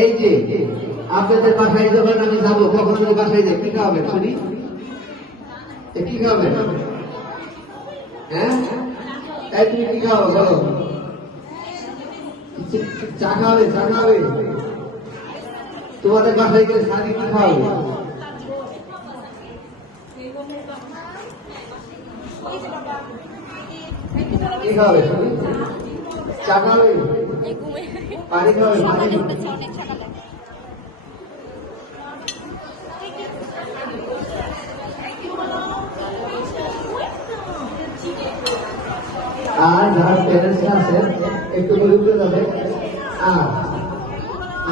এই যে আপনাদের বাসায় যখন আমি যাবো, কখন যদি বাসায় যাই, কি খাওয়াবেন শুনি? কি খাওয়াবেন? হ্যাঁ, এই তুমি কি খাওয়াবো বলো? চা খাওয়াবে? চা খাওয়াবে? তোমাদের বাসায় গেলে সারি কি খাওয়াবে? কি খাওয়াবে শুনি? চা খাওয়াবে? পানি খাওয়াবে? পানি? আর যারা প্যারেন্টস আছেন একটু বলতে যাবে, আর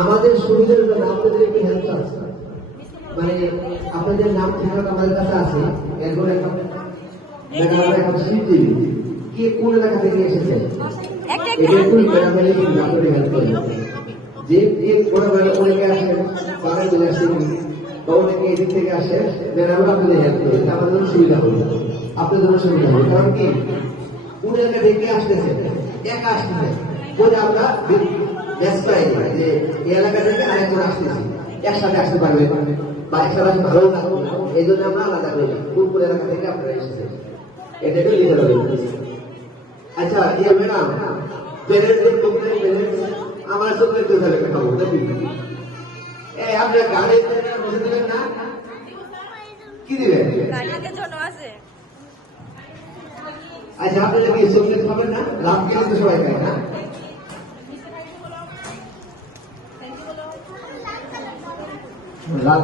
আমাদের সুবিধার জন্য আপনাদের একটু হেল্প আছে, মানে আপনাদের নাম ঠিকানা আমাদের কাছে আছে, এরপর এখন শীত দিবি কে কোন এলাকা থেকে এসেছে এটা একটু বেড়াবেড়ি আপনাদের হেল্প করে, যে ওরা অনেকে আসেন বাগান চলে আসছে বা অনেকে এদিক থেকে আসে, বেড়াবেড়ি আপনাদের হেল্প করে, আমাদের জন্য সুবিধা হবে, আপনাদের জন্য সুবিধা হবে। কারণ কি কোন এলাকা থেকে আসতেছে, একা আসতেছে, বলে আমরা ব্যস্ত যে এই এলাকা থেকে আরেকজন আসতেছি, একসাথে আসতে পারবে বা একসাথে আসতে ভালো লাগবে, এই জন্য আমরা আলাদা করি কোন কোন এলাকা থেকে আপনারা এসেছেন, এটা একটু লিখে দেবেন। আচ্ছা ইয়ে ম্যাডাম, আমার চোখের চোখে খাবো নাকি? আপনার গাড়ি বসে দেবেন না, কি দিবেন? আচ্ছা আপনারা কি চকলেট খাবেন না? লাভ গেলে তো সবাই খায় না? লাভ